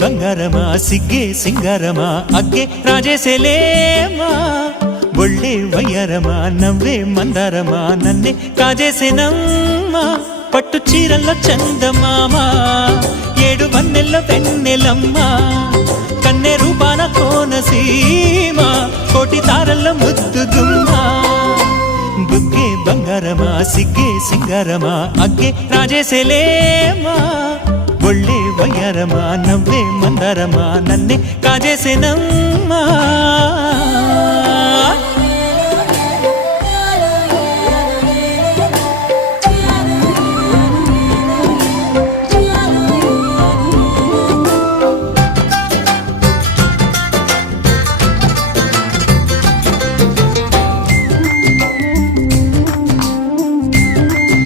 ಬಂಗಾರಮ ಸಿಗ್ಗೆ ಸಿಂಗಾರಮ ಅಗ್ಗೆ ರಾಜೇಸೆಲೇಮಾ ಒಳ್ಳೆ ವಯ್ಯಾರಮ ನವ್ವే మందారమ నన్నే కాజేసేనమ్మ పట్టు చీరల్లో చందమామ ఏడు వన్నెల్లో వెన్నెలమ్మ కన్నె రూపాన కోనసీమ కోటి తారల్లో ముద్దుగుమ్మ బుగ్గే ಬಂಗಾರಮ సిಗ್ಗೆ సింగారమ అಗ್ಗೆ రాజేసెలేమా ఒళ్ళే వయ్యారమ నవ్వే మందారమ నన్నే కాజేసేనమ్మ